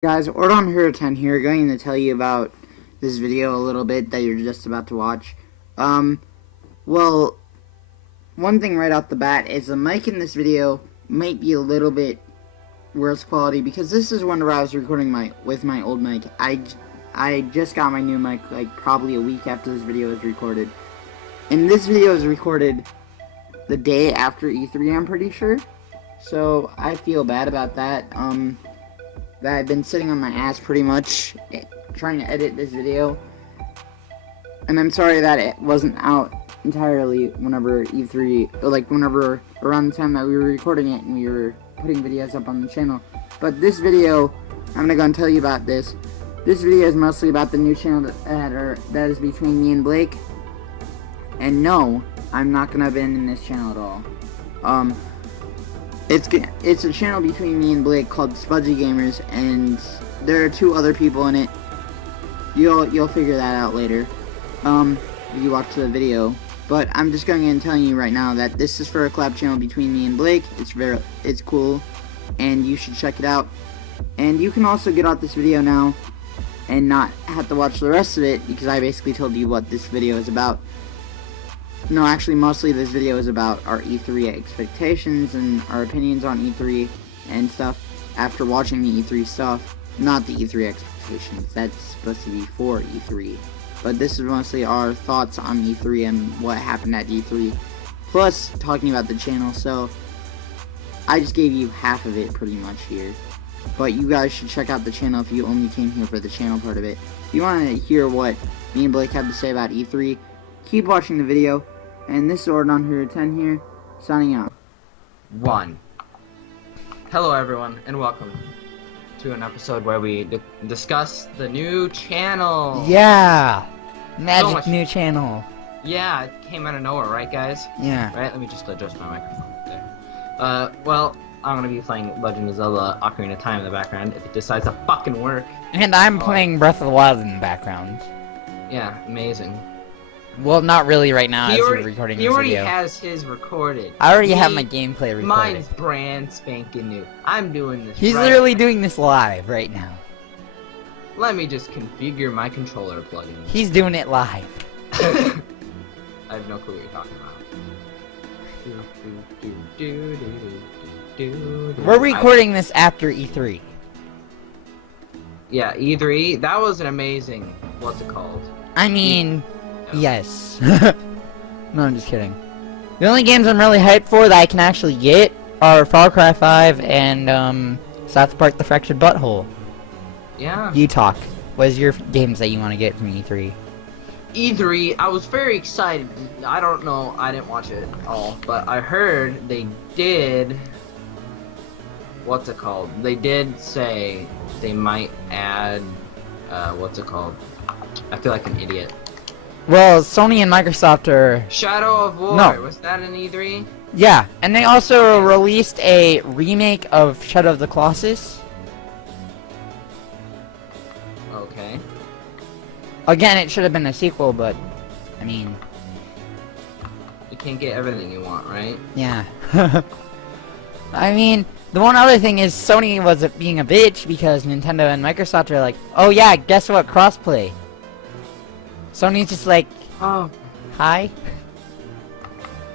Guys, Ordonherder here, going to tell you about this video a little bit that you're just about to watch. Well, one thing right off the bat is the mic in this video might be a little bit worse quality because this is whenever I was recording with my old mic. I just got my new mic like probably a week after this video was recorded. And this video is recorded the day after E3, I'm pretty sure. So I feel bad about that. That I've been sitting on my ass pretty much trying to edit this video, and I'm sorry that it wasn't out entirely whenever E3, like whenever around the time that we were recording it and we were putting videos up on the channel. But this video, I'm gonna go and tell you about this. This video is mostly about the new channel that is between me and Blake. And no, I'm not gonna abandon this channel at all. It's a channel between me and Blake called Spudzy Gamers, and there are two other people in it. You'll figure that out later. If you watch the video. But I'm just going and telling you right now that this is for a collab channel between me and Blake. It's cool, and you should check it out. And you can also get off this video now and not have to watch the rest of it because I basically told you what this video is about. No, actually, mostly this video is about our E3 expectations and our opinions on E3 and stuff after watching the E3 stuff. Not the E3 expectations, that's supposed to be for E3. But this is mostly our thoughts on E3 and what happened at E3. Plus, talking about the channel, so I just gave you half of it pretty much here. But you guys should check out the channel if you only came here for the channel part of it. If you want to hear what me and Blake have to say about E3, keep watching the video. And this is Ordonherder 10 here, signing out. 1. Hello everyone, and welcome to an episode where we discuss the new channel. Yeah! Magic new channel. Yeah, it came out of nowhere, right guys? Yeah. Right, let me just adjust my microphone there. Well, I'm gonna be playing Legend of Zelda Ocarina of Time in the background if it decides to fucking work. And I'm playing Breath of the Wild in the background. Yeah, amazing. Well, not really right now as we're recording this video. He already has his recorded. I already have my gameplay recorded. Mine's brand spanking new. I'm doing this He's literally doing this live right now. Let me just configure my controller plugin. He's doing it live. I have no clue what you're talking about. We're recording this after E3. Yeah, E3, that was an amazing, what's it called? I mean, yes. No, I'm just kidding. The only games I'm really hyped for that I can actually get are Far Cry 5 and South Park: The Fractured Butthole. Yeah. You talk. What is your games that you want to get from E3? E3, I was very excited. I don't know, I didn't watch it at all, but I heard they did, what's it called? They did say they might add, what's it called? I feel like an idiot. Well, Sony and Microsoft are... Shadow of War, no. Was that an E3? Yeah, and they also released a remake of Shadow of the Colossus. Okay. Again, it should have been a sequel, but, I mean... You can't get everything you want, right? Yeah. I mean, the one other thing is Sony was being a bitch because Nintendo and Microsoft are like, oh yeah, guess what, crossplay. Sony's just like, oh, hi?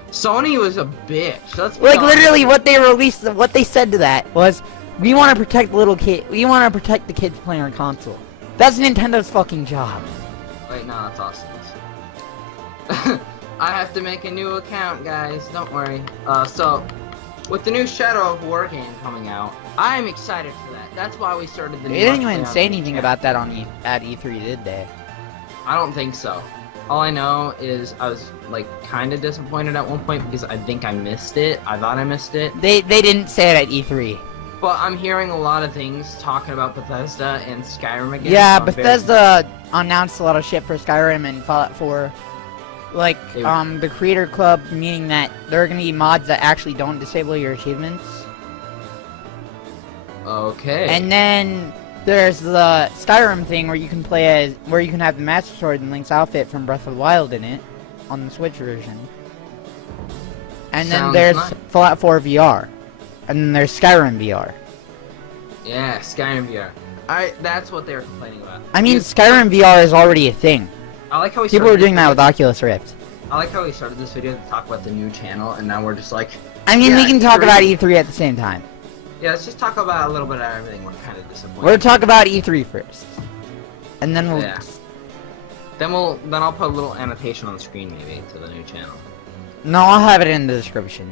Sony was a bitch. Let's be like, honest. literally, what they released, what they said to that was, we want to protect little kid, we want to protect the kids playing on console. That's Nintendo's fucking job. Wait, no, that's Austin's. I have to make a new account, guys. Don't worry. So, with the new Shadow of War game coming out, I'm excited for that. That's why we started the new. They didn't even say anything about that on at E3, did they? I don't think so. All I know is I was like kind of disappointed at one point because I think I missed it. I thought I missed it. They didn't say it at E3. But I'm hearing a lot of things talking about Bethesda and Skyrim again. Yeah, so Bethesda announced a lot of shit for Skyrim and Fallout 4. Like, the Creator Club, meaning that there are gonna be mods that actually don't disable your achievements. Okay. And then there's the Skyrim thing where you can play as, where you can have the Master Sword and Link's outfit from Breath of the Wild in it, on the Switch version. And then there's Fallout 4 VR. And then there's Skyrim VR. Yeah, Skyrim VR. That's what they were complaining about. I mean, Because Skyrim VR is already a thing. I like how we People started were doing this that video- with Oculus Rift. I like how we started this video to talk about the new channel, and now we're just like, I mean, Yeah, we can talk E3. about E3 at the same time. yeah, let's just talk about a little bit of everything. We're kind of disappointed. We're talk about E3 first, and then we'll. Yeah. Then I'll put a little annotation on the screen maybe to the new channel. No, I'll have it in the description.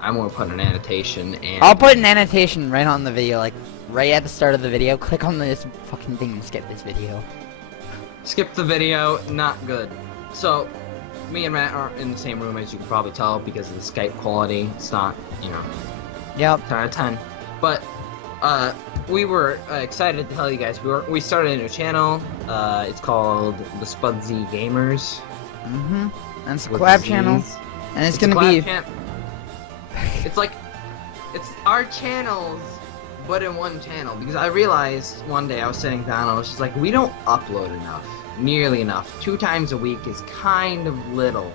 I'm gonna put an annotation and I'll put an annotation right on the video, like right at the start of the video. Click on this fucking thing and skip this video. skip the video. Not good. So, me and Matt aren't in the same room, as you can probably tell because of the Skype quality. It's not, you know, Yep. 10 out of 10. But we were excited to tell you guys we started a new channel. It's called the Spudsy Gamers. Mhm. And it's a with collab Z's. channel, and it's a gonna collab be. It's like it's our channels, but in one channel. Because I realized one day I was sitting down, I was just like, we don't upload enough, nearly enough. 2 times a week is kind of little.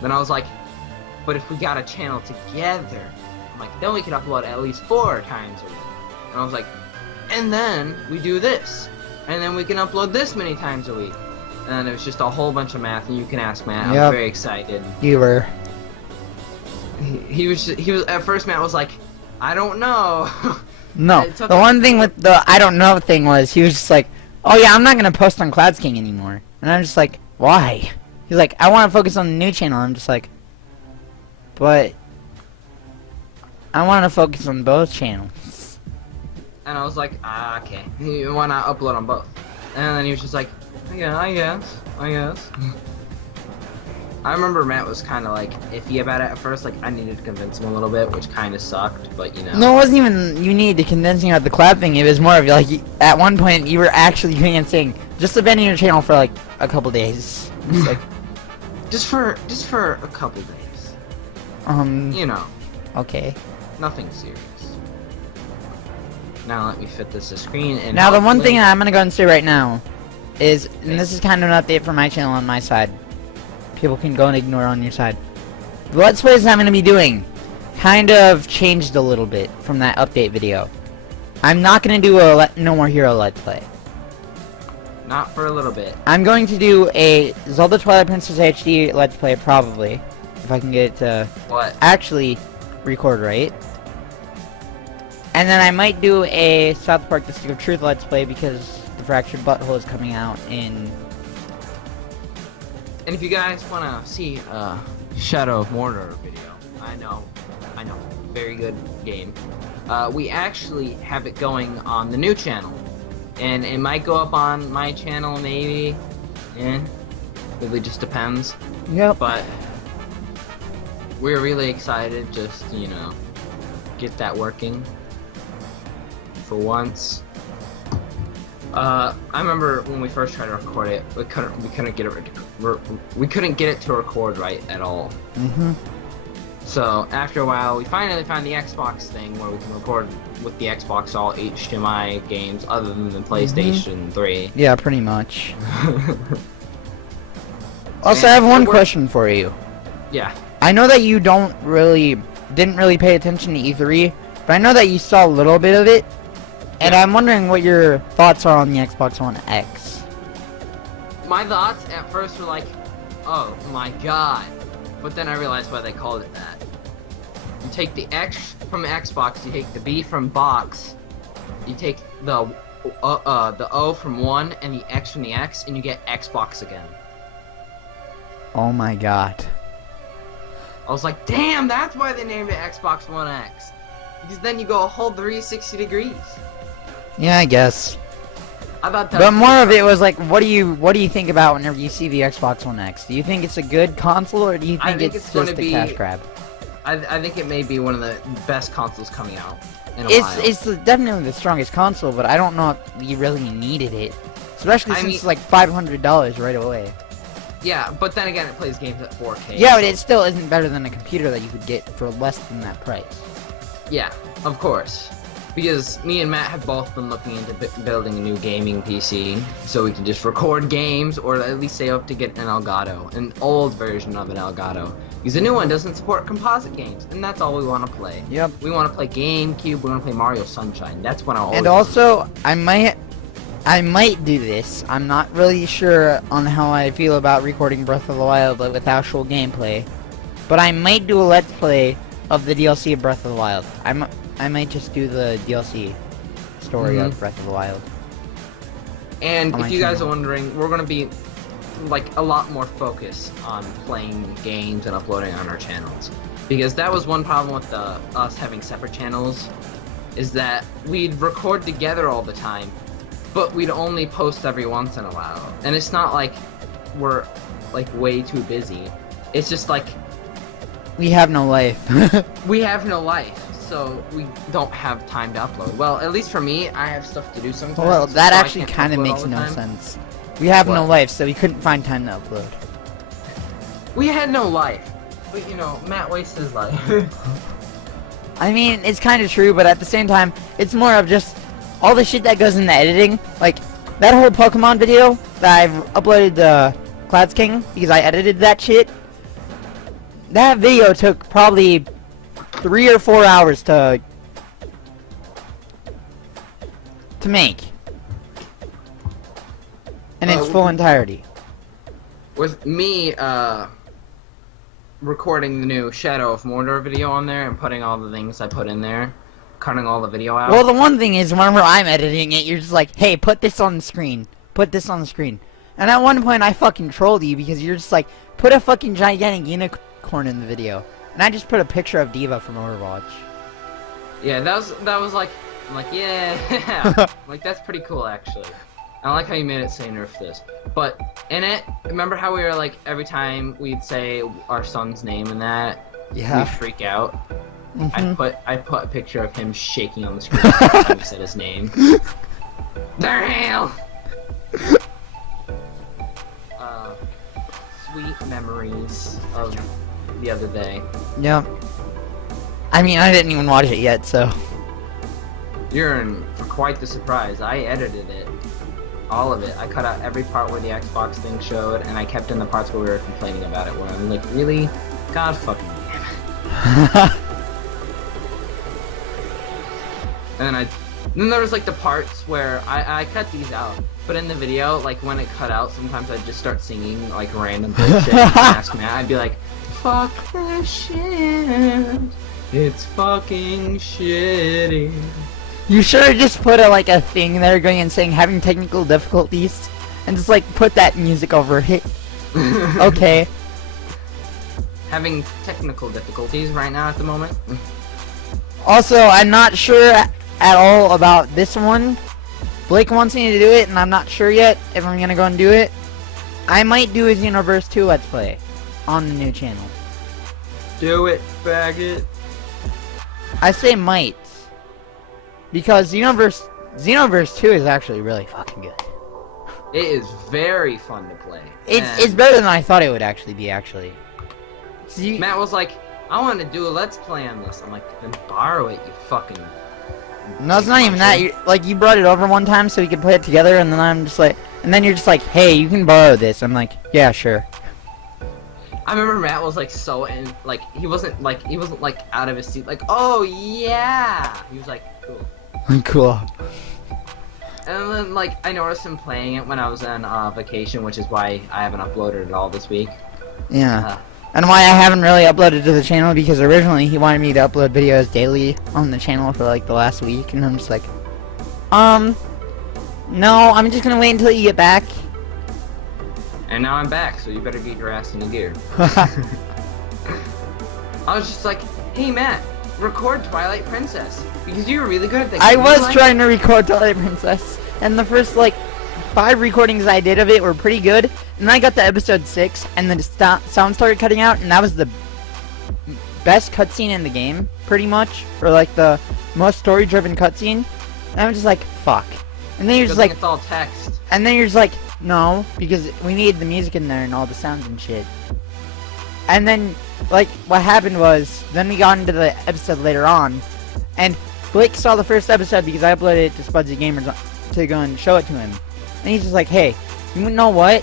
Then I was like, but if we got a channel together, I'm like, then we could upload at least 4 times a week. And I was like, and then we do this, and then we can upload this many times a week. And it was just a whole bunch of math, and you can ask Matt. I Yep. was very excited. You were. He was at first. Matt was like, I don't know. No. It took The us- one thing with the I don't know thing was he was just like, oh yeah, I'm not gonna post on Clouds King anymore, and I'm just like, why? He's like, I want to focus on the new channel. I'm just like, but I want to focus on both channels. And I was like, okay. Why not upload on both? And then he was just like, yeah, I guess. I remember Matt was kind of like iffy about it at first. Like I needed to convince him a little bit, which kind of sucked. But you know. No, it wasn't even you needed to convince me about the collab thing. It was more of like at one point you were actually doing and saying just abandon your channel for like a couple days. It's like, just for a couple days. You know, okay. nothing serious. Now let me fit this to screen. And Now the one hopefully- thing that I'm gonna go and say right now is, and this is kind of an update for my channel on my side. People can go and ignore on your side. The Let's Plays I'm gonna be doing kind of changed a little bit from that update video. I'm not gonna do a No More Hero Let's Play. Not for a little bit. I'm going to do a Zelda Twilight Princess HD Let's Play probably, if I can get it to What? actually record right. And then I might do a South Park The Stick of Truth Let's Play because the Fractured Butthole is coming out in... And if you guys want to see a Shadow of Mordor video, I know, very good game. We actually have it going on the new channel, and it might go up on my channel maybe. It really just depends. Yep. But we're really excited, just get that working for once. I remember when we first tried to record it, we couldn't get it to record right at all. Mhm. So after a while, we finally found the Xbox thing where we can record with the Xbox all HDMI games other than the PlayStation 3. Yeah, pretty much. Also, I And have one it worked. question for you. Yeah. I know that you didn't really pay attention to E3, but I know that you saw a little bit of it, and Yeah. I'm wondering what your thoughts are on the Xbox One X. My thoughts at first were like, oh my god. But then I realized why they called it that. You take the X from Xbox, you take the B from box, you take the O from 1 and the X from the X, and you get Xbox again. Oh my god. I was like, damn, that's why they named it Xbox One X. Because then you go a whole 360 degrees. Yeah, I guess. I thought that But was more of it was like, what do you think about whenever you see the Xbox One X? Do you think it's a good console, or do you I think think it's it's gonna just a be- cash grab? I think it may be one of the best consoles coming out in a while. It's definitely the strongest console, but I don't know if you really needed it, especially I since mean- it's like $500 right away. Yeah, but then again, it plays games at 4K. Yeah, but it still isn't better than a computer that you could get for less than that price. Yeah, of course. Because me and Matt have both been looking into building a new gaming PC, so we can just record games, or at least save up to get an Elgato, an old version of an Elgato. Because the new one doesn't support composite games, and that's all we want to play. Yep. We want to play GameCube, we want to play Mario Sunshine. That's what I always And also, I might do this. I'm not really sure on how I feel about recording Breath of the Wild with actual gameplay, but I might do a Let's Play of the DLC of Breath of the Wild. I might just do the DLC story of Breath of the Wild. And on if my you guys channel. are wondering, we're going to be like a lot more focused on playing games and uploading on our channels. Because that was one problem with us having separate channels, is that we'd record together all the time, but we'd only post every once in a while. And it's not like we're like way too busy. It's just like We have no life. we have no life, so we don't have time to upload. Well, at least for me, I have stuff to do sometimes. Well, that so I actually can't kind of upload makes all the no time. sense. We have no What? life, so we couldn't find time to upload. We had no life. But you know, Matt wastes his life. I mean, it's kind of true, but at the same time, it's more of just all the shit that goes into editing. Like, that whole Pokemon video that I've uploaded to Clouds King, because I edited that shit. That video took probably 3 or 4 hours to make. In its full entirety. With me, recording the new Shadow of Mordor video on there and putting all the things I put in there, cutting all the video out. Well, the one thing is, whenever I'm editing it, you're just like, hey, put this on the screen. Put this on the screen. And at one point, I fucking trolled you because you're just like, put a fucking gigantic unicorn in the video. And I just put a picture of Diva from Overwatch. Yeah, that was like, I'm like, yeah, like that's pretty cool actually. I like how you made it say nerf this. But in it, remember how we were like, every time we'd say our son's name in that, Yeah. we'd freak out? Mhm. I put a picture of him shaking on the screen every time he said his name. Damn! Sweet memories of the other day. Yep. I mean, I didn't even watch it yet, so. You're in for quite the surprise. I edited it. All of it. I cut out every part where the Xbox thing showed, and I kept in the parts where we were complaining about it, where I'm like, really? God fucking damn it. And then there was like the parts where I cut these out, but in the video, like when it cut out, sometimes I'd just start singing like random bullshit and ask Matt. I'd be like, fuck that shit. It's fucking shitty. You should have just put a thing there going and saying having technical difficulties, and just like put that music over it. Okay. Having technical difficulties right now at the moment. Also, I'm not sure at all about this one. Blake wants me to do it, and I'm not sure yet if I'm gonna go and do it. I might do a Xenoverse 2 Let's Play on the new channel. Do it, faggot. I say might. Because Xenoverse 2 is actually really fucking good. It is very fun to play. It's better than I thought it would actually be, actually. See, Matt was like, I want to do a Let's Play on this. I'm like, then borrow it, you fucking... no, it's not even that. You brought it over one time so we could play it together, and then I'm just like... And then you're just like, hey, you can borrow this. I'm like, yeah, sure. I remember Matt was like so in, like, he wasn't like out of his seat, like, oh yeah! He was like, cool. Cool. And then, like, I noticed him playing it when I was on vacation, which is why I haven't uploaded it all this week. Yeah. And why I haven't really uploaded to the channel, because originally he wanted me to upload videos daily on the channel for like the last week, and I'm just like, no, I'm just gonna wait until you get back. And now I'm back, so you better get your ass in the gear. I was just like, hey Matt, record Twilight Princess, because you were really good at that. I was trying to record Twilight Princess, and the first like 5 recordings I did of it were pretty good, and then I got to episode 6, and the sound started cutting out, and that was the best cutscene in the game, pretty much, or like the most story-driven cutscene, and I'm just like, fuck. And then you're just like, it's all text. and then you're just like, no, because we need the music in there and all the sounds and shit. And then, like, what happened was, then we got into the episode later on, and Blake saw the first episode because I uploaded it to Spudsy Gamers to go and show it to him. And he's just like, hey, you know what?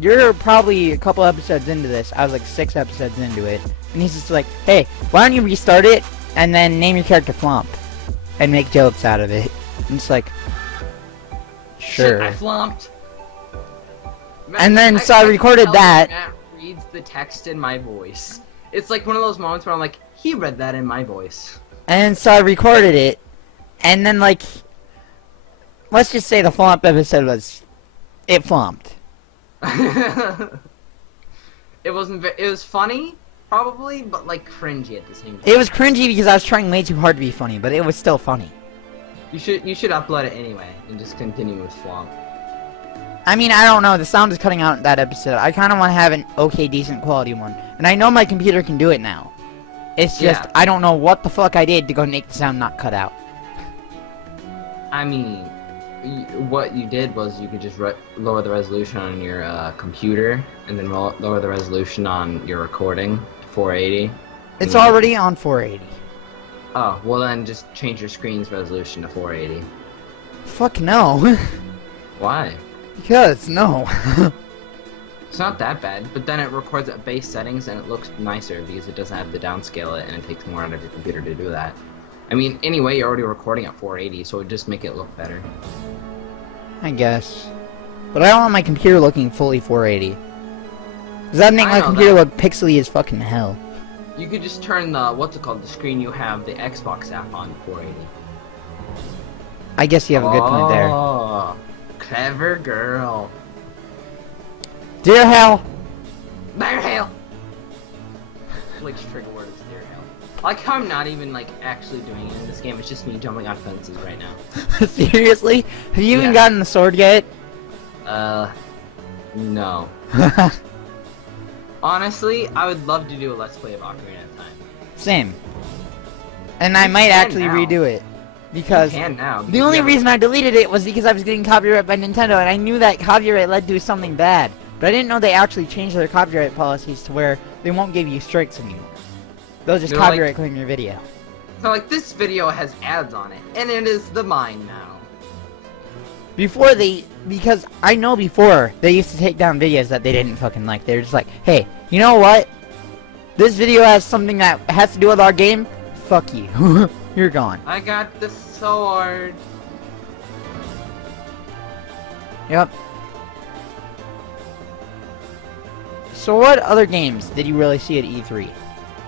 You're probably a couple episodes into this. I was like 6 episodes into it. And he's just like, hey, why don't you restart it and then name your character Flump and make jokes out of it? And it's like, sure. Shit, I flumped. And then so I recorded that. Matt reads the text in my voice. It's like one of those moments where I'm like, he read that in my voice. And so I recorded it. And then like, let's just say the Flump episode was, it flumped. It was funny, probably, but like cringy at the same time. It was cringy because I was trying way too hard to be funny, but it was still funny. You should upload it anyway and just continue with Flump. I mean, I don't know, the sound is cutting out in that episode. I kind of want to have an okay, decent quality one. And I know my computer can do it now. It's just, Yeah. I don't know what the fuck I did to go make the sound not cut out. I mean, what you did was you could just lower the resolution on your computer and then lower the resolution on your recording to 480. It's Yeah. already on 480. Oh, well then just change your screen's resolution to 480. Fuck no. Why? Because, no. It's not that bad, but then it records at base settings and it looks nicer because it doesn't have to downscale it and it takes more out of your computer to do that. I mean, anyway, you're already recording at 480, so it would just make it look better. I guess. But I don't want my computer looking fully 480. Does that make I my know computer that. look pixely as fucking hell? You could just turn the, the screen you have the Xbox app on to 480. I guess you have a good point there. Oh, clever girl. Dear hell! Dear hell! Blake's trigger word is dear hell. I like how I'm not even, like, actually doing it in this game. It's just me jumping on fences right now. Seriously? Have you even Yeah. gotten the sword yet? No. Honestly, I would love to do a Let's Play of Ocarina of Time. Same. And I You might can actually now. redo it. Because You can now. the only reason I deleted it was because I was getting copyright by Nintendo, and I knew that copyright led to something bad. But I didn't know they actually changed their copyright policies to where they won't give you strikes anymore. They'll just They're like- copyright claim your video. So, like, this video has ads on it, and it is the mine now. Because I know before, they used to take down videos that they didn't fucking like. They're just like, hey, you know what? This video has something that has to do with our game? Fuck you. You're gone. I got the sword. Yep. So what other games did you really see at E3?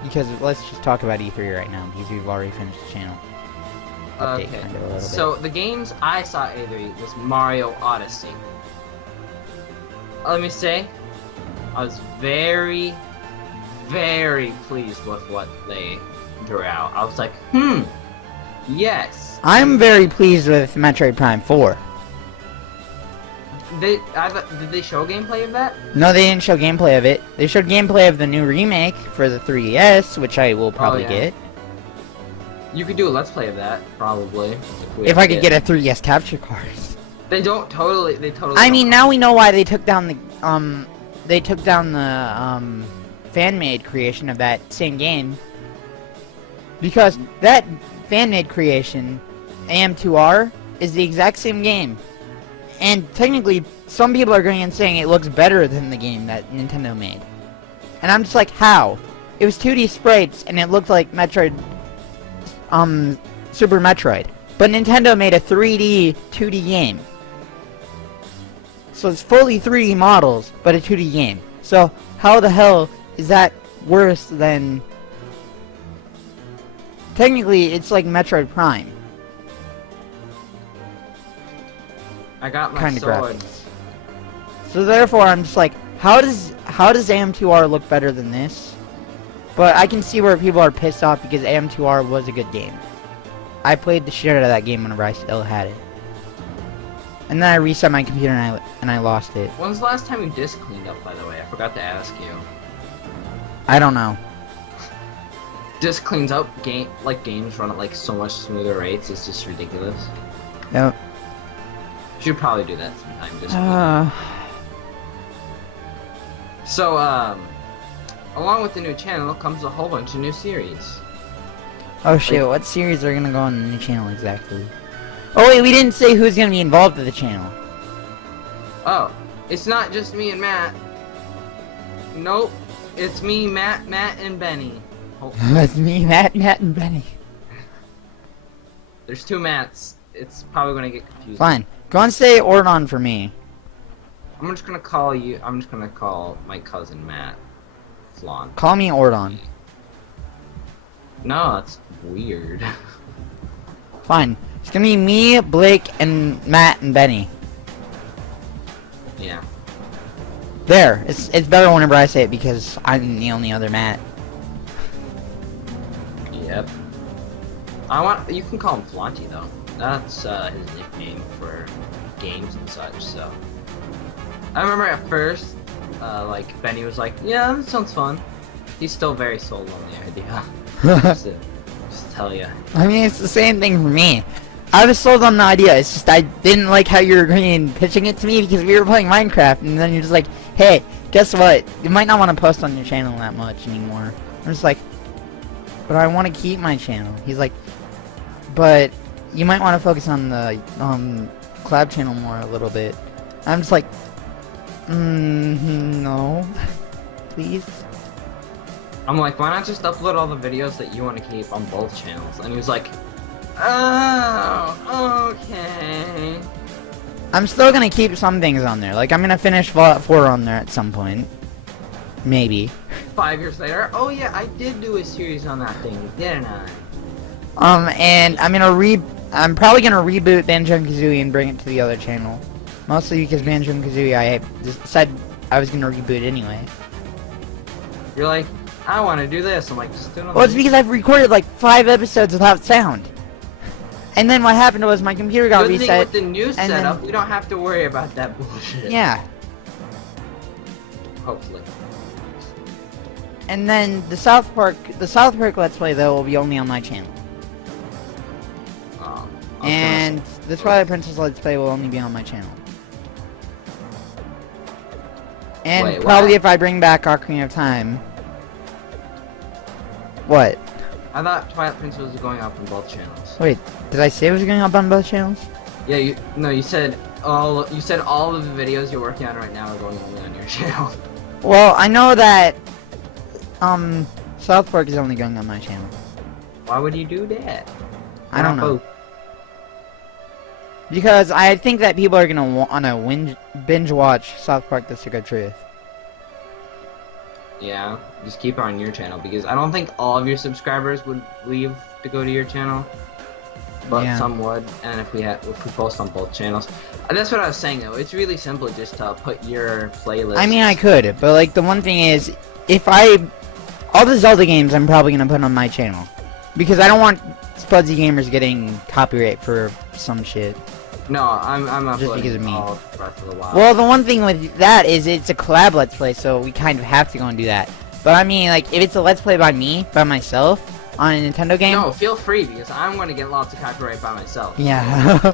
Because let's just talk about E3 right now, because we've already finished the channel. Update Okay, kind of a little so bit. the games I saw at E3 was Mario Odyssey. Let me say, I was very, very pleased with what they drew out. I was like, yes. I'm very pleased with Metroid Prime 4. Did they show gameplay of that? No, they didn't show gameplay of it. They showed gameplay of the new remake for the 3DS, which I will probably yeah. get. You could do a let's play of that, probably. If I could get a 3DS capture card. They totally. I mean, now we know why they took down the fan-made creation of that same game. Because that fan-made creation, AM2R, is the exact same game. And technically, some people are going and saying it looks better than the game that Nintendo made. And I'm just like, how? It was 2D sprites, and it looked like Metroid, Super Metroid. But Nintendo made a 3D, 2D game. So it's fully 3D models, but a 2D game. So, how the hell is that worse than... Technically, it's like Metroid Prime. I got my Kind of sword. graphics. So therefore, I'm just like, how does AM2R look better than this? But I can see where people are pissed off because AM2R was a good game. I played the shit out of that game whenever I still had it. And then I reset my computer and I lost it. When's the last time you disk cleaned up, by the way? I forgot to ask you. I don't know. Disk cleans up games run at like so much smoother rates. It's just ridiculous. Yep. You should probably do that sometime. Disk clean. So along with the new channel comes a whole bunch of new series. Oh shit, what series are gonna go on the new channel exactly? Oh wait, we didn't say who's gonna be involved with the channel. Oh, it's not just me and Matt. Nope, it's me, Matt, and Benny. It's me, Matt, and Benny. There's 2 Matts. It's probably gonna get confusing. Fine. Go and say Ordon for me. I'm just gonna call you. I'm just gonna call my cousin Matt. Flan. Call me Ordon. No, that's weird. Fine. It's gonna be me, Blake, and Matt and Benny. Yeah. There. It's better whenever I say it because I'm the only other Matt. Yep. You can call him Flaunty though. That's his nickname for games and such. So. I remember at first, like Benny was like, "Yeah, that sounds fun." He's still very sold on the idea. just tell you. I mean, it's the same thing for me. I was sold on the idea. It's just I didn't like how you were pitching it to me because we were playing Minecraft, and then you're just like, "Hey, guess what? You might not want to post on your channel that much anymore." I'm just like, "But I want to keep my channel." He's like, "But you might want to focus on the collab channel more a little bit." I'm just like, no, please. I'm like, why not just upload all the videos that you want to keep on both channels? And he was like, oh, okay. I'm still gonna keep some things on there. Like, I'm gonna finish Fallout 4 on there at some point. Maybe. 5 years later, oh yeah, I did do a series on that thing, didn't I? And I'm probably gonna reboot Banjo-Kazooie and bring it to the other channel. Mostly because Banjo-Kazooie, I decided I was gonna reboot anyway. You're like, I want to do this. I'm like, just do it on Well, it's because I've recorded like 5 episodes without sound. And then what happened was my computer got Good thing reset. with the new setup, then, we don't have to worry about that bullshit. Yeah. Hopefully. And then the South Park Let's Play though will be only on my channel. Oh, And the Twilight Princess Let's Play will only be on my channel. And Wait, probably what? if I bring back Ocarina of Time. What? I thought Twilight Princess was going up on both channels. Wait, did I say it was going up on both channels? Yeah, you said all of the videos you're working on right now are going only on your channel. Well, I know that South Park is only going on my channel. Why would you do that? I don't know. Both. Because I think that people are gonna wanna binge watch South Park: The Secret Truth. Yeah, just keep it on your channel because I don't think all of your subscribers would leave to go to your channel, but Yeah. some would. And if we post on both channels, that's what I was saying though. It's really simple just to put your playlist. I mean, I could, but like the one thing is, all the Zelda games, I'm probably gonna put on my channel because I don't want Spudsy Gamers getting copyright for some shit. No, I'm not Just because of me. all Breath of the Wild. Well, the one thing with that is it's a collab Let's Play, so we kind of have to go and do that. But I mean, like, if it's a Let's Play by me, by myself, on a Nintendo game... No, feel free, because I'm going to get lots of copyright by myself. Yeah.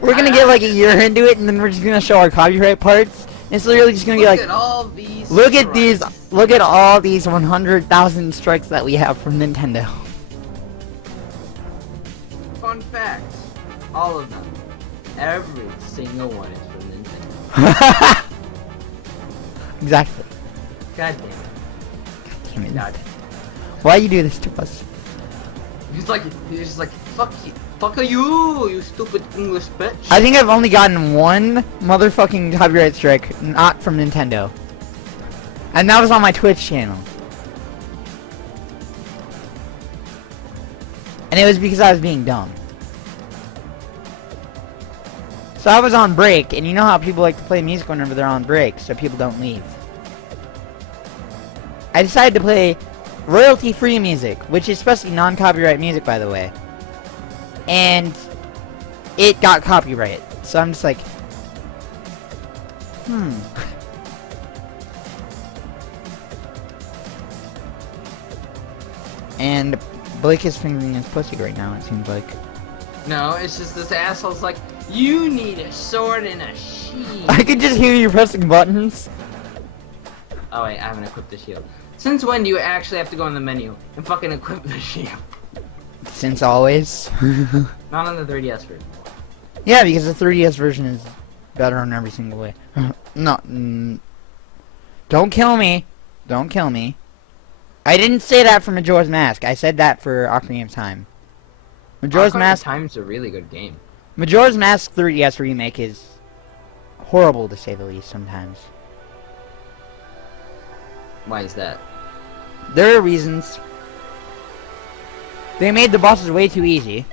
We're gonna get like a year into it, and then we're just gonna show our copyright parts. It's literally just gonna be like... Look at all these Look at all these 100,000 strikes that we have from Nintendo. Fun fact. All of them. Every single one is from Nintendo. Exactly. God damn it. Damn it. God. Why you do this to us? He's just like, fuck you. Fuck you, you stupid English bitch. I think I've only gotten one motherfucking copyright strike, not from Nintendo. And that was on my Twitch channel. And it was because I was being dumb. So I was on break, and you know how people like to play music whenever they're on break, so people don't leave. I decided to play royalty-free music, which is supposed to be non-copyright music, by the way. And it got copyright. So I'm just like, And Blake is fingering his pussy right now, it seems like. No, it's just this asshole's like, you need a sword and a shield. I could just hear you pressing buttons. Oh wait, I haven't equipped the shield. Since when do you actually have to go in the menu and fucking equip the shield? Since always. Not on the 3DS version. Yeah, because the 3DS version is better in every single way. No, don't kill me. Don't kill me. I didn't say that for Majora's Mask. I said that for Ocarina of Time. Majora's Mask. Time's a really good game. Majora's Mask 3DS remake is horrible to say the least sometimes. Why is that? There are reasons. They made the bosses way too easy.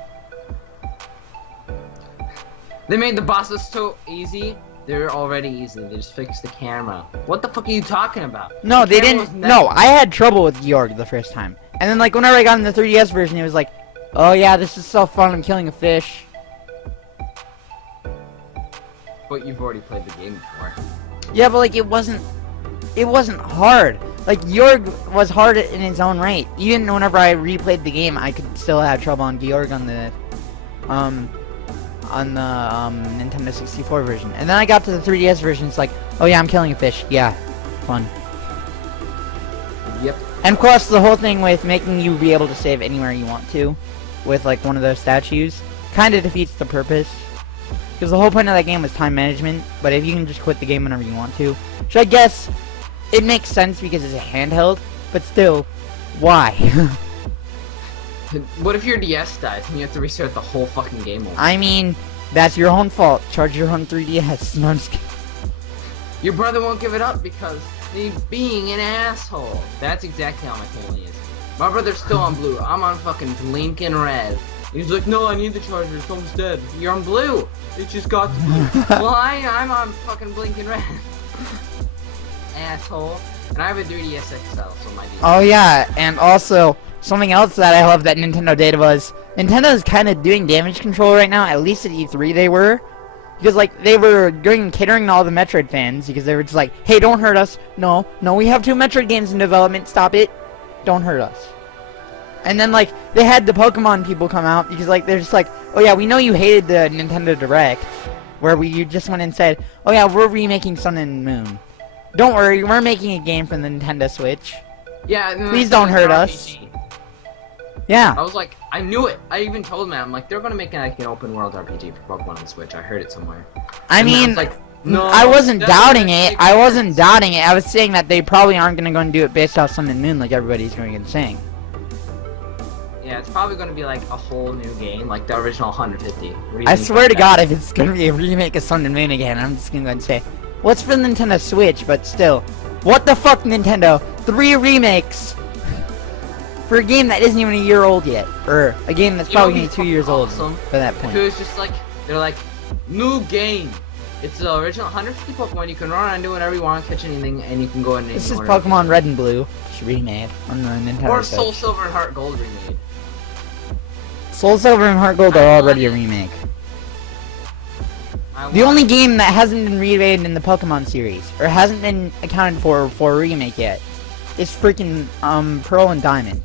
They made the bosses so easy. They're already easy. They just fixed the camera. What the fuck are you talking about? No, they didn't. No, I had trouble with Georg the first time. And then, like, whenever I got in the 3DS version, it was like, oh yeah, this is so fun, I'm killing a fish. But you've already played the game before. Yeah, but, like, it wasn't hard. Like, Georg was hard in its own right. Even whenever I replayed the game, I could still have trouble on Georg on the Nintendo 64 version. And then I got to the 3DS version, it's like, oh yeah, I'm killing a fish. Yeah, fun. Yep. And of course, the whole thing with making you be able to save anywhere you want to, with like one of those statues, kind of defeats the purpose. Because the whole point of that game was time management, but if you can just quit the game whenever you want to, which I guess, it makes sense because it's a handheld, but still, why? What if your DS dies and you have to restart the whole fucking game over? I mean, that's your own fault. Charge your own 3DS. No, I'm just kidding. Your brother won't give it up because he's being an asshole. That's exactly how my family is. My brother's still on blue. I'm on fucking blinking red. He's like, no, I need the charger. It's almost dead. You're on blue. It just got to blue. Well, I'm on fucking blinking red. Asshole. And I have a 3DS XL, so my DS. Oh yeah, and also, something else that I love that Nintendo did was, Nintendo's kind of doing damage control right now, at least at E3 they were. Because, like, they were catering to all the Metroid fans, because they were just like, hey, don't hurt us. No, we have 2 Metroid games in development, stop it. Don't hurt us. And then, like, they had the Pokemon people come out, because, like, they're just like, oh yeah, we know you hated the Nintendo Direct, where you just went and said, oh yeah, we're remaking Sun and Moon. Don't worry, we're making a game for the Nintendo Switch. Yeah, please don't hurt us. Yeah. I was like, I knew it. I even told him, I'm like, they're gonna make like an open world RPG for Pokemon on Switch. I heard it somewhere. I mean, like, no, I wasn't doubting it. I wasn't doubting it. I was saying that they probably aren't gonna go and do it based off Sun and Moon like everybody's going and saying. Yeah, it's probably gonna be like a whole new game, like the original 150. I swear to God, if it's gonna be a remake of Sun and Moon again, I'm just gonna go and say, what's for the Nintendo Switch? But still, what the fuck, Nintendo? 3 remakes for a game that isn't even a year old yet, or a game that's probably only 2 years old by that point. If it was just like, they're like, new game. It's the original 150 Pokemon. You can run around, do whatever you want, catch anything, and you can go in and this is Pokemon Red and Blue, just remade on the Nintendo or Switch. Soul Silver and Heart Gold remade. Soul Silver and Heart Gold are already a remake. The only game that hasn't been remade in the Pokemon series, or hasn't been accounted for a remake yet, is freaking Pearl and Diamond.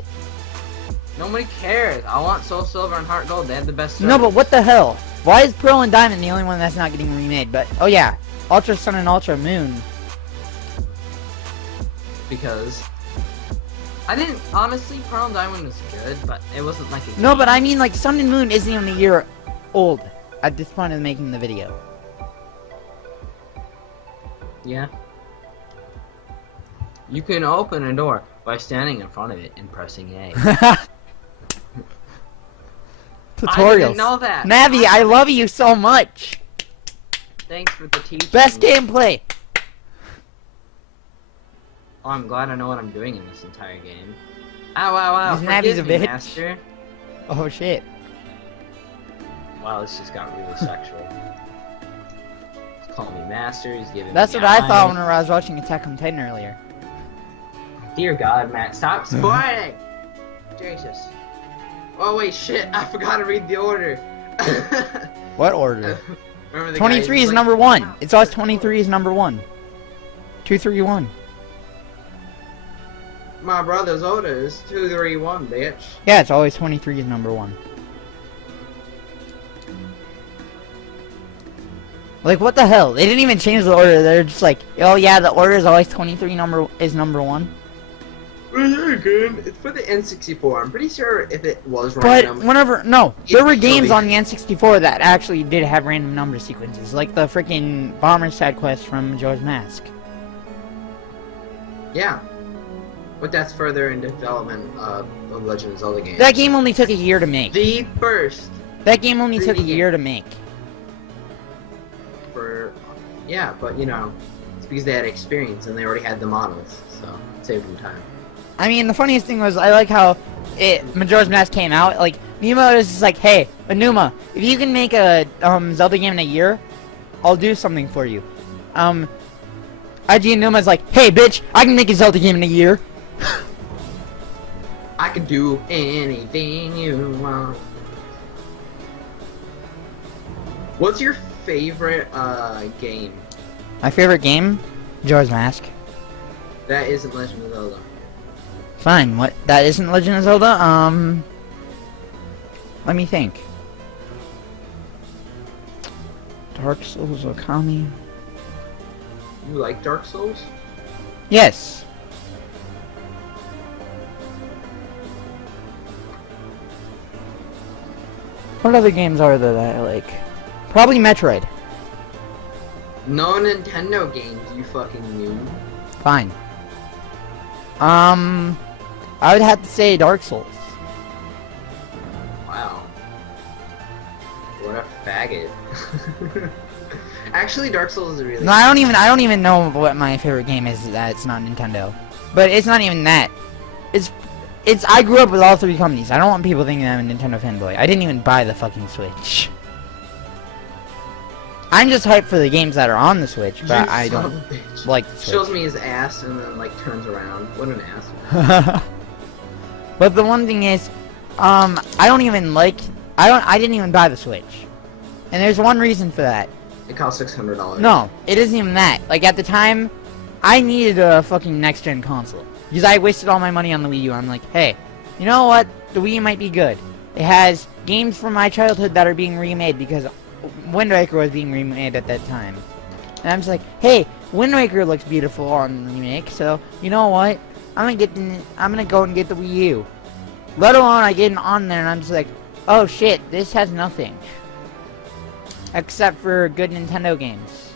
Nobody cares. I want Soul Silver and Heart Gold. They have the best service. No, but what the hell? Why is Pearl and Diamond the only one that's not getting remade? But, oh yeah, Ultra Sun and Ultra Moon. Because I didn't, honestly, Pearl and Diamond was good, but it wasn't like a No, but I mean, like, Sun and Moon isn't even a year old at this point of making the video. Yeah. You can open a door by standing in front of it and pressing A. Tutorials. I didn't know that. Navi, I love you so much. Thanks for the teaching. Best gameplay. Oh, I'm glad I know what I'm doing in this entire game. Ow, ow, ow. Is Navi's a bitch? Master. Oh shit. Wow, this just got really sexual. He's calling me master. He's giving That's me what I thought eyes. when I was watching Attack on Titan earlier. Dear God, Matt, stop spoiling! Jesus. Oh wait, shit! I forgot to read the order. What order? Remember the 23 is number 1. It's always 23 is number 1. 2, 3, 1. My brother's order is 2, 3, 1, bitch. Yeah, it's always 23 is number 1. Like, what the hell? They didn't even change the order. They're just like, oh yeah, the order is always 23 number 1. It's for the N64. I'm pretty sure if it was But random. there were games be. on the N64 that actually did have random number sequences, like the freaking Bomber side quest from Majora's Mask. Yeah. But that's further in development of Legend of Zelda games. That game only took a year to make. The first That game only took a 3D game. year to make. for... Yeah, but you know, it's because they had experience and they already had the models, so it saved them time. I mean, the funniest thing was, I like how Majora's Mask came out, like, Miyamoto was just like, hey, Anuma, if you can make a Zelda game in a year, I'll do something for you. IG Anuma's like, hey, bitch, I can make a Zelda game in a year. I can do anything you want. What's your favorite game My favorite game? Majora's Mask. that isn't Legend of Zelda? Fine, what? That isn't Legend of Zelda? Let me think. Dark Souls, Okami. You like Dark Souls? Yes. What other games are there that I like? Probably Metroid. No Nintendo games, you fucking noob. Fine. I would have to say Dark Souls. Wow. What a faggot. Actually, Dark Souls is really... No, I don't even know what my favorite game is that it's not Nintendo. But it's not even that. I grew up with all three companies. I don't want people thinking I'm a Nintendo fanboy. I didn't even buy the fucking Switch. I'm just hyped for the games that are on the Switch, but You I son don't of a bitch. like the Switch. Shows me his ass and then like turns around. What an ass. But the one thing is, I didn't even buy the Switch. And there's one reason for that. It costs $600. No, it isn't even that. Like, at the time, I needed a fucking next-gen console. Because I wasted all my money on the Wii U. I'm like, hey, you know what? The Wii U might be good. It has games from my childhood that are being remade because Wind Waker was being remade at that time. And I'm just like, hey, Wind Waker looks beautiful on the remake, so you know what? I'm gonna go and get the Wii U. Let alone I get it on there and I'm just like, oh shit, this has nothing. Except for good Nintendo games.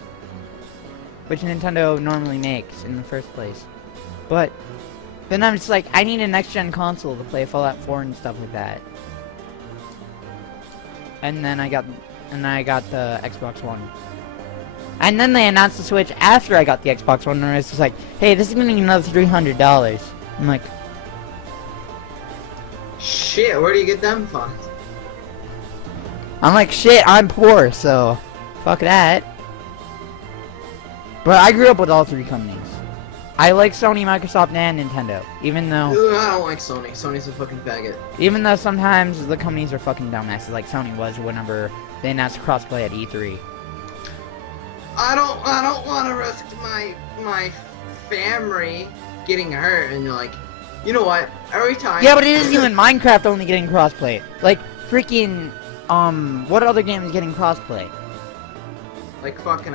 Which Nintendo normally makes in the first place. But then I'm just like, I need a next-gen console to play Fallout 4 and stuff like that. And then I got the Xbox One. And then they announced the Switch after I got the Xbox One, and I was just like, hey, this is gonna be another $300. I'm like, Shit, where do you get them funds? shit, I'm poor, so fuck that. But I grew up with all three companies. I like Sony, Microsoft, and Nintendo. Even though Ugh, I don't like Sony. Sony's a fucking faggot. sometimes the companies are fucking dumbasses, like Sony was whenever they announced crossplay at E3. I don't want to risk my family getting hurt, and you're like, you know what? Every time. Yeah, but it isn't even Minecraft only getting crossplay. Like freaking what other game is getting crossplay? Like fucking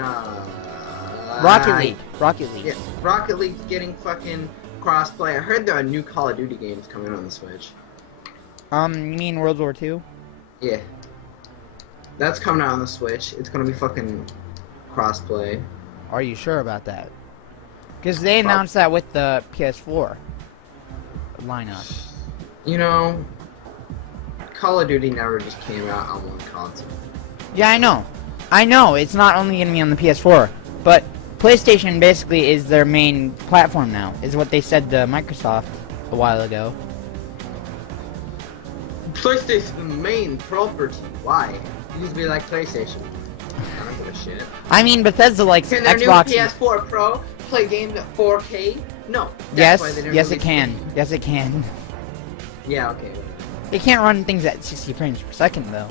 Rocket League. Yeah, Rocket League's getting fucking crossplay. I heard there are new Call of Duty games coming on the Switch. You mean World War II? Yeah. That's coming out on the Switch. It's gonna be fucking crossplay. Are you sure about that? Because they announced that with the PS4 lineup. You know, Call of Duty never just came out on one console. Yeah, I know. I know, it's not only gonna be on the PS4, but PlayStation basically is their main platform now, is what they said to Microsoft a while ago. PlayStation's the main property. Why? Because we like PlayStation. I don't give a shit. I mean, Bethesda likes Can their Xbox. new PS4 Pro play games at 4K? No. Yes, That's why they didn't yes it release can. it. Yes it can. Yeah, okay. It can't run things at 60 frames per second though.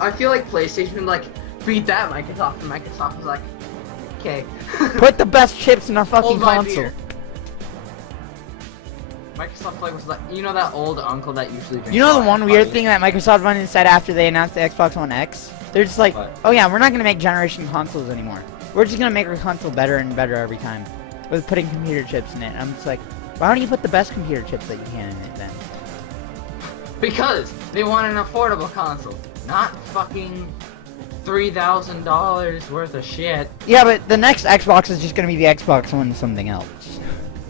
I feel like PlayStation would like beat that Microsoft, and Microsoft was like, okay. Put the best chips in our fucking Hold my console. beer. Microsoft like was like, you know that old uncle that usually drinks. You know the wine one at weird parties? thing that Microsoft went and said after they announced the Xbox One X? They're just like, What? oh yeah, we're not gonna make generation consoles anymore. We're just gonna make our console better and better every time. with putting computer chips in it. I'm just like, why don't you put the best computer chips that you can in it then? Because they want an affordable console, not fucking $3,000 worth of shit. Yeah, but the next Xbox is just gonna be the Xbox One something else,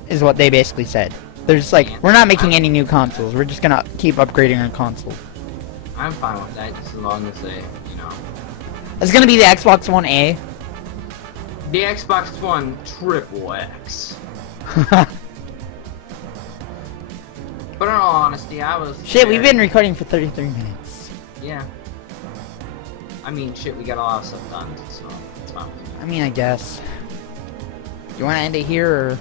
is what they basically said. They're just like, we're not making any new consoles, we're just gonna keep upgrading our console. I'm fine with that, just as long as they, you know. It's gonna be the Xbox One A. The Xbox One Triple X. But in all honesty, I was... Shit, we've been recording for 33 minutes. Yeah. I mean, shit, we got a lot of stuff done, so it's fine. I mean, I guess. You wanna end it here,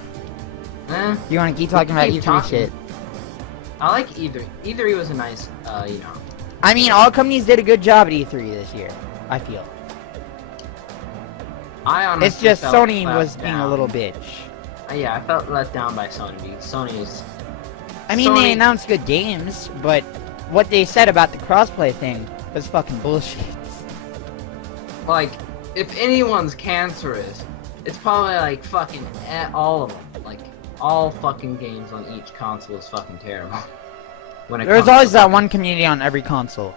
or... You wanna keep talking about E3 shit? I like E3. E3 was a nice, you know... I mean, all companies did a good job at E3 this year, I feel. I honestly It's just felt Sony let was being a down. little bitch. Yeah, I felt let down by Sony because Sony is... I mean, they Sony- announced good games, but what they said about the crossplay thing was fucking bullshit. Like, if anyone's cancerous, it's probably like fucking all of them. Like, all fucking games on each console is fucking terrible. When it There's comes always to that fucking- one community on every console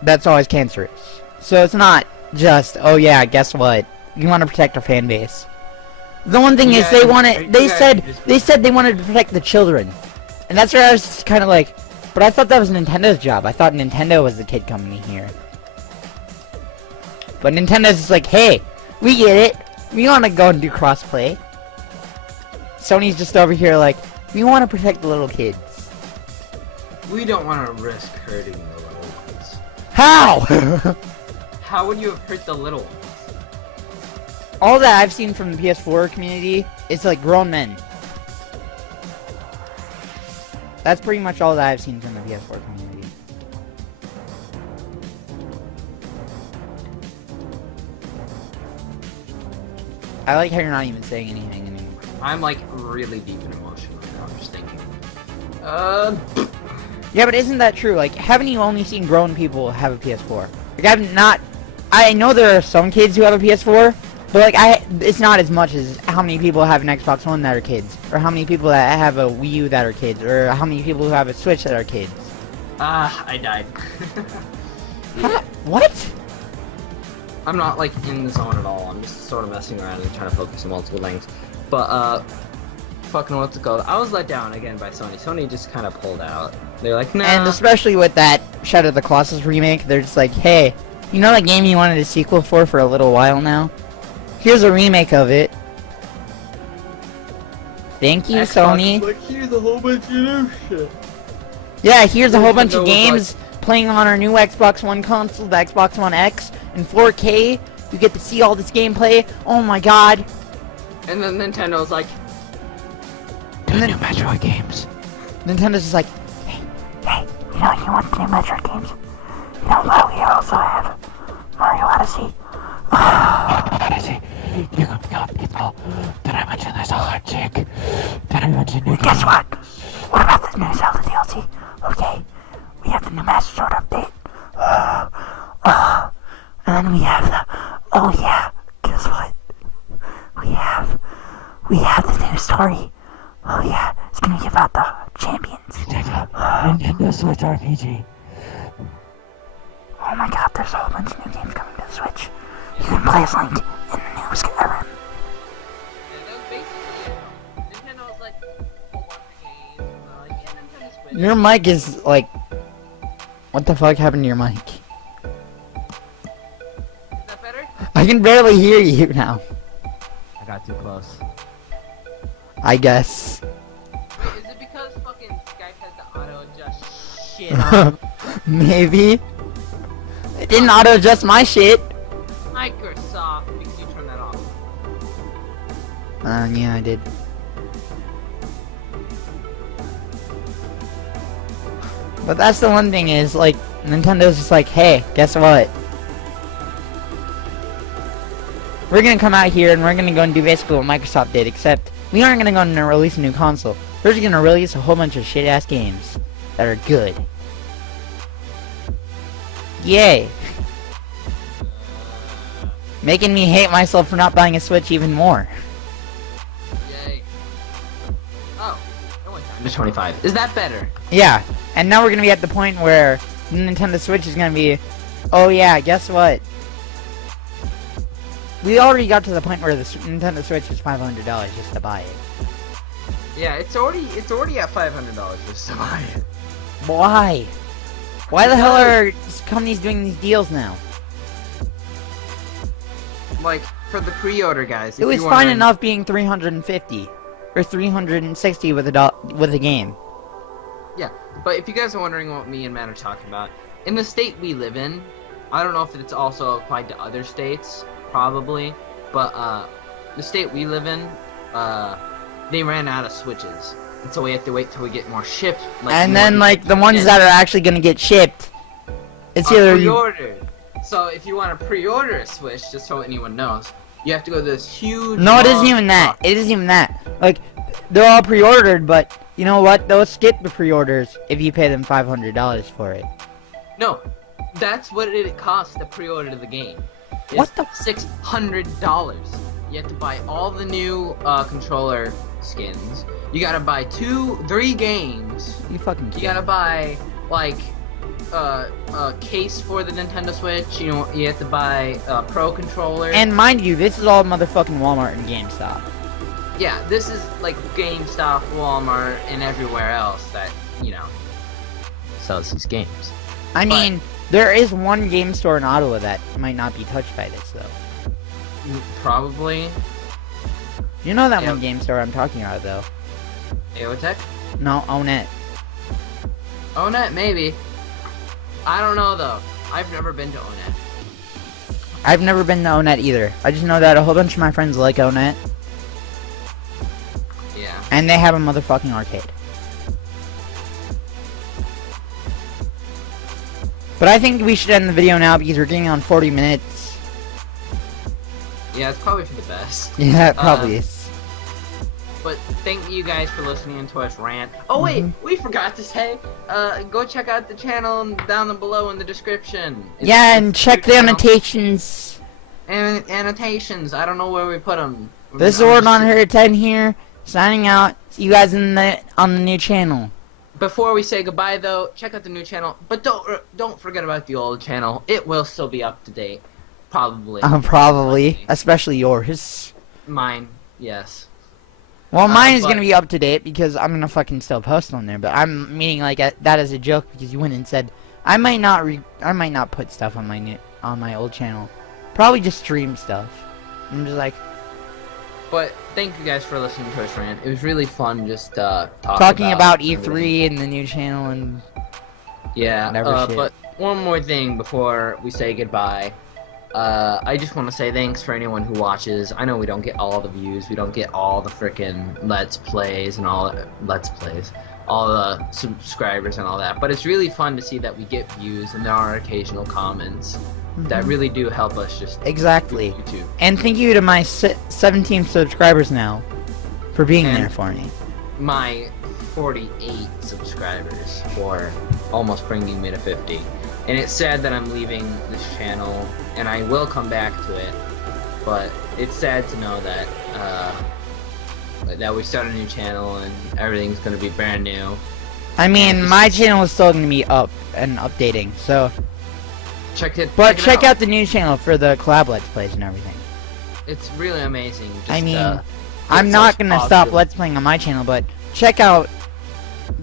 that's always cancerous. So it's not just, oh yeah, guess what? You want to protect our fan base. The one thing is Yeah, they you wanted, guys they said they wanted to protect the children. And that's where I was just kind of like, but I thought that was Nintendo's job. I thought Nintendo was the kid company here. But Nintendo's just like, hey, we get it. We want to go and do crossplay. Sony's just over here like, we want to protect the little kids. We don't want to risk hurting the little ones. How? How would you have hurt the little ones? All that I've seen from the PS4 community is like grown men. That's pretty much all that I've seen from the PS4 community. I like how you're not even saying anything anymore. I'm like really deep in emotion right now. I'm just thinking. Yeah, but isn't that true? Like, haven't you only seen grown people have a PS4? Like, I've not... I know there are some kids who have a PS4, but like, it's not as much as how many people have an Xbox One that are kids, or how many people that have a Wii U that are kids, or how many people who have a Switch that are kids. I died. Huh? What? I'm not like in the zone at all. I'm just sort of messing around and trying to focus on multiple things. But fucking what's it called? I was let down again by Sony. Sony just kind of pulled out. They're like, nah. And especially with that Shadow of the Colossus remake, they're just like, hey, you know that game you wanted a sequel for a little while now? Here's a remake of it. Thank you, Sony. Like, here's a whole bunch of new shit. Yeah, here's a whole bunch of Nintendo was games playing on our new Xbox One console, the Xbox One X, in 4K. You get to see all this gameplay. Oh my god. And then Nintendo's like, And then new Metroid games. Nintendo's just like, hey, you know you want the new Metroid games? You know what? We also have Mario Odyssey. Odyssey, you can tell people that I mentioned there's a hot chick. That I mentioned new Guess what? What about the new Zelda DLC? Okay, we have the new Master Sword update. And then we have the... Oh yeah, guess what? We have the new story. Oh yeah, it's gonna give out the champions. Nintendo Switch RPG. Oh my god, there's a whole bunch of new games coming to the Switch. You can play as Link in the new Skyrim. Your mic is like... What the fuck happened to your mic? Is that better? I can barely hear you now. I got too close. I guess. Wait, is it because fucking Skype has the auto adjust shit? Maybe. It didn't auto adjust my shit. Microsoft, because you turn that off. Yeah, I did. But that's the one thing is, like, Nintendo's just like, hey, guess what? We're gonna come out here and we're gonna go and do basically what Microsoft did, except we aren't gonna go and release a new console. We're just gonna release a whole bunch of shit-ass games that are good. Yay! Making me hate myself for not buying a Switch even more. to 25. Is that better? Yeah, and now we're gonna be at the point where the Nintendo Switch is gonna be, oh yeah, guess what? We already got to the point where the Nintendo Switch is $500 just to buy it. Yeah, it's already at $500 just to buy it. Why? Why the hell are companies doing these deals now? Like for the pre-order guys. It was fine enough being $350 or $360 with a game. Yeah, but if you guys are wondering what me and Matt are talking about, in the state we live in, I don't know if it's also applied to other states, probably, but the state we live in, they ran out of Switches, and so we have to wait till we get more shipped. Like, and then, like, the ones that are actually gonna get shipped, it's either pre-ordered. So if you want to pre-order a Switch, just so anyone knows, you have to go to this huge. No, it isn't even that. It isn't even that. Like, they're all pre-ordered, but you know what? They'll skip the pre-orders if you pay them $500 for it. No, that's what it costs to pre-order the game. It's What the? $600. You have to buy all the new controller skins. You gotta buy 3 games. You fucking You kidding. gotta buy like a case for the Nintendo Switch. You know, you have to buy a Pro controller. And mind you, this is all motherfucking Walmart and GameStop. yeah, this is like GameStop, Walmart, and everywhere else that sells these games. I mean, there is one game store in Ottawa that might not be touched by this, though. Probably You know that Yeah. one game store I'm talking about, though. AOTech. No, own it. Onet, maybe. I don't know though. I've never been to Onet. I've never been to Onet either. I just know that a whole bunch of my friends like Onet, Yeah. and they have a motherfucking arcade. But I think we should end the video now because we're getting on 40 minutes. Yeah, it's probably for the best. Yeah, it probably is. But thank you guys for listening to us rant. Oh wait, we forgot to say, go check out the channel down below in the description. Yeah, and check the channel. annotations. And annotations. I don't know where we put them. This is Ordonherder 10 here, signing out. See you guys on the new channel. Before we say goodbye though, check out the new channel, but don't forget about the old channel. It will still be up to date, probably. Probably, especially yours. Mine, yes. Well, mine is but- gonna be up to date because I'm gonna fucking still post on there. But I'm meaning like that as a joke because you went and said I might not put stuff on my old channel. Probably just stream stuff. I'm just like But thank you guys for listening to us rant. It was really fun just talking about everything. E3 and the new channel and Yeah, whatever shit. but one more thing before we say goodbye. I just want to say thanks for anyone who watches. I know we don't get all the views, we don't get all the frickin' Let's Plays and all the subscribers and all that, but it's really fun to see that we get views and there are occasional comments that really do help us just exactly. with YouTube. And thank you to my 17 subscribers now for being And- there for me. My 48 subscribers for almost bringing me to 50. And it's sad that I'm leaving this channel, and I will come back to it, but it's sad to know that that we start a new channel and everything's going to be brand new. I mean, my channel is still going to be up and updating, so. Check it Out the new channel for the collab Let's Plays and everything. It's really amazing. Just, I mean, get I'm not such gonna stop positive- Let's Playing on my channel, but check out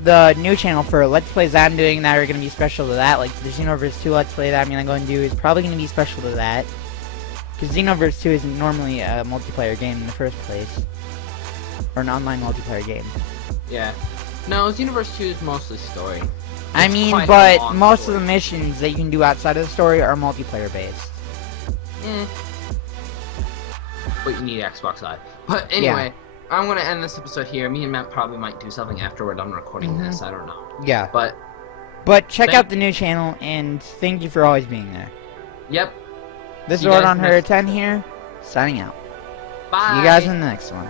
the new channel for Let's Plays that I'm doing that are gonna be special to that. Like the Xenoverse 2 Let's Play that I'm gonna go and do is probably gonna be special to that. Because Xenoverse 2 isn't normally a multiplayer game in the first place. Or an online multiplayer game. Yeah. No, Xenoverse 2 is mostly story. I It's mean, quite a but long most story. of the missions that you can do outside of the story are multiplayer based. But you need Xbox Live. But anyway, I'm gonna end this episode here. Me and Matt probably might do something after we're done recording this. I don't know. Yeah. But But check Thank- out the new channel and thank you for always being there. yep. This is See you guys Ordonherder next 10 here, signing out. Bye. See you guys in the next one.